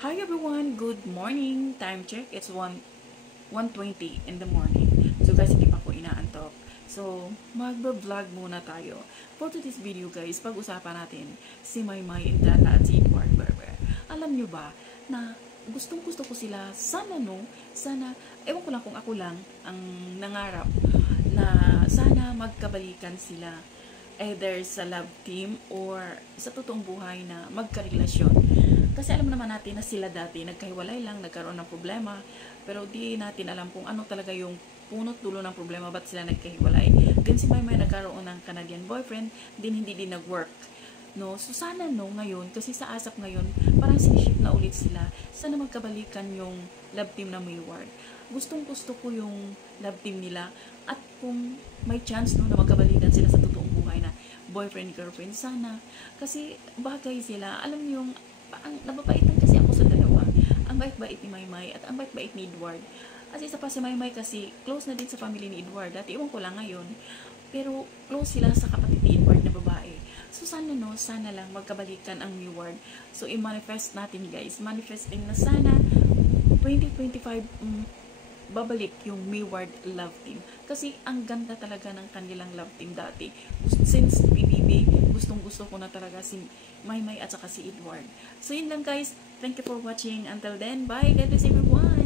Hi everyone, good morning. Time check, it's 1:20 in the morning. So guys, hindi pa ako inaantok. So, magba-vlog muna tayo. For today's video guys, pag-usapan natin si Maymay Entrata at si Edward Berber. Alam nyo ba na gustong-gusto ko sila, sana ewan ko lang kung ako lang ang nangarap na sana magkabalikan sila either sa love team or sa totoong buhay na magkarelasyon. Kasi alam naman natin na sila dati nagkahiwalay lang, nagkaroon ng problema, pero di natin alam kung ano talaga yung punot dulo ng problema, ba't sila nagkahiwalay. Then si Maymay nagkaroon ng Canadian boyfriend, din hindi din nag-work. No? So sana ngayon, kasi sa ASAP ngayon, parang siniship na ulit sila, sana magkabalikan yung love team na Mayward. Gustong-gusto ko yung love team nila, at kung may chance na magkabalikan sila sa totoong buhay na boyfriend-girlfriend, sana. Kasi bagay sila, alam niyo yung nababaitan kasi ako sa dalawa. Ang bait-bait ni Maymay at ang bait-bait ni Edward. At isa pa si Maymay kasi close na din sa family ni Edward. Dati iwan ko lang ngayon. Pero close sila sa kapatid ni Edward na babae. So sana lang magkabalikan ang Mayward. So i-manifest natin guys. Manifesting na sana 2025 babalik yung Mayward love team. Kasi ang ganda talaga ng kanilang love team dati. Since PBB, gustong-gusto ko na talaga si Maymay at saka si Edward. So yun lang guys. Thank you for watching. Until then, bye. God bless everyone.